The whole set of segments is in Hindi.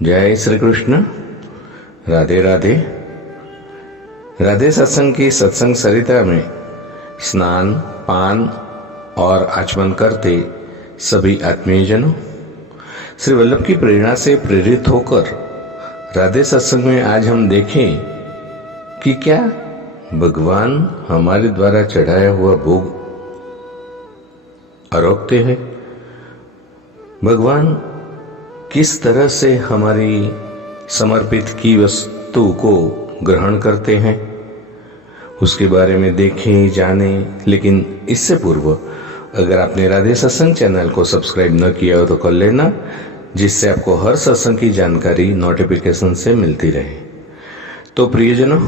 जय श्री कृष्ण। राधे राधे। राधे सत्संग की सत्संग सरिता में स्नान, पान और आचमन करते सभी आत्मीयजनों, श्री वल्लभ की प्रेरणा से प्रेरित होकर राधे सत्संग में आज हम देखें कि क्या भगवान हमारे द्वारा चढ़ाया हुआ भोग आरोगते हैं। भगवान किस तरह से हमारी समर्पित की वस्तु को ग्रहण करते हैं, उसके बारे में देखें, जानें। लेकिन इससे पूर्व अगर आपने राधे सत्संग चैनल को सब्सक्राइब न किया हो तो कर लेना, जिससे आपको हर सत्संग की जानकारी नोटिफिकेशन से मिलती रहे। तो प्रियजनों,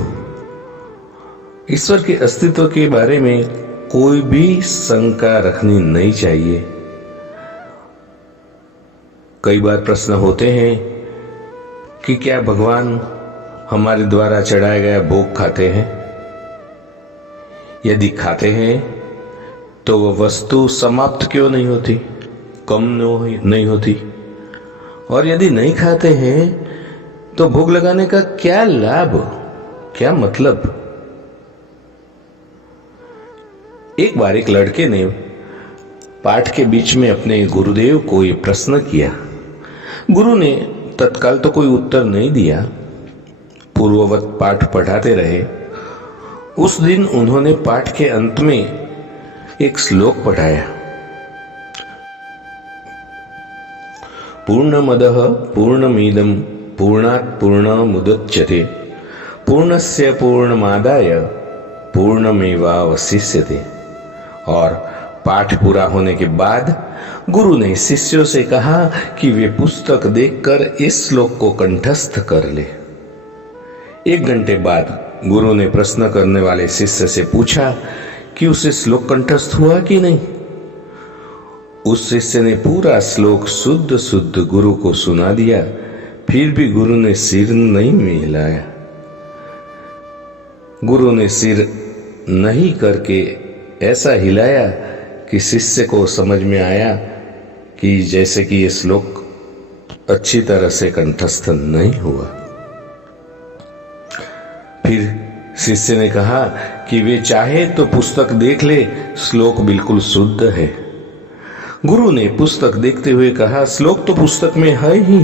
ईश्वर के अस्तित्व के बारे में कोई भी शंका रखनी नहीं चाहिए। कई बार प्रश्न होते हैं कि क्या भगवान हमारे द्वारा चढ़ाया गया भोग खाते हैं? यदि खाते हैं तो वह वस्तु समाप्त क्यों नहीं होती, कम नहीं होती? और यदि नहीं खाते हैं तो भोग लगाने का क्या लाभ, क्या मतलब? एक बार एक लड़के ने पाठ के बीच में अपने गुरुदेव को यह प्रश्न किया। गुरु ने तत्काल तो कोई उत्तर नहीं दिया, पूर्ववत पाठ पढ़ाते रहे। उस दिन उन्होंने पाठ के अंत में एक श्लोक पढ़ाया। पूर्णमदः पूर्णमिदं पूर्णात् पूर्णमुदच्यते पूर्णस्य पूर्णमादाय पूर्णमेवावशिष्यते। और पाठ पूरा होने के बाद गुरु ने शिष्यों से कहा कि वे पुस्तक देखकर इस श्लोक को कंठस्थ कर ले। 1 घंटे बाद गुरु ने प्रश्न करने वाले शिष्य से पूछा कि उसे श्लोक कंठस्थ हुआ कि नहीं। उस शिष्य ने पूरा श्लोक शुद्ध शुद्ध गुरु को सुना दिया, फिर भी गुरु ने सिर नहीं हिलाया। गुरु ने सिर नहीं करके ऐसा हिलाया कि शिष्य को समझ में आया कि जैसे कि ये श्लोक अच्छी तरह से कंठस्थ नहीं हुआ। फिर शिष्य ने कहा कि वे चाहे तो पुस्तक देख ले, श्लोक बिल्कुल शुद्ध है। गुरु ने पुस्तक देखते हुए कहा, श्लोक तो पुस्तक में है ही,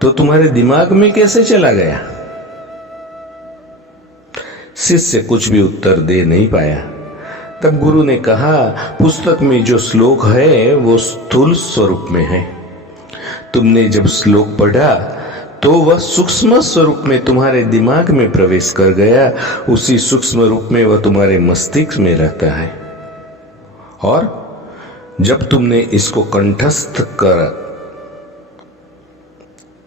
तो तुम्हारे दिमाग में कैसे चला गया? शिष्य कुछ भी उत्तर दे नहीं पाया। तब गुरु ने कहा, पुस्तक में जो श्लोक है वो स्थूल स्वरूप में है। तुमने जब श्लोक पढ़ा तो वह सूक्ष्म स्वरूप में तुम्हारे दिमाग में प्रवेश कर गया। उसी सूक्ष्म रूप में वह तुम्हारे मस्तिष्क में रहता है, और जब तुमने इसको कंठस्थ करा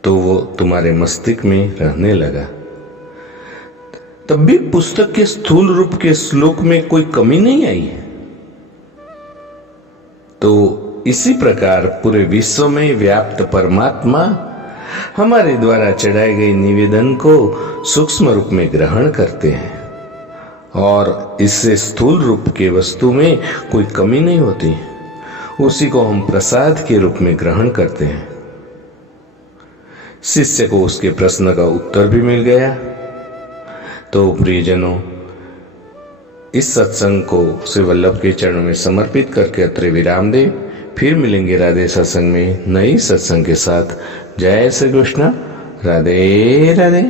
तो वो तुम्हारे मस्तिष्क में रहने लगा। तब भी पुस्तक के स्थूल रूप के श्लोक में कोई कमी नहीं आई है। तो इसी प्रकार पूरे विश्व में व्याप्त परमात्मा हमारे द्वारा चढ़ाए गए निवेदन को सूक्ष्म रूप में ग्रहण करते हैं, और इससे स्थूल रूप के वस्तु में कोई कमी नहीं होती। उसी को हम प्रसाद के रूप में ग्रहण करते हैं। शिष्य को उसके प्रश्न का उत्तर भी मिल गया। तो प्रियजनों, इस सत्संग को श्री वल्लभ के चरणों में समर्पित करके अत्र विराम दे। फिर मिलेंगे राधे सत्संग में नई सत्संग के साथ। जय श्री कृष्ण। राधे राधे।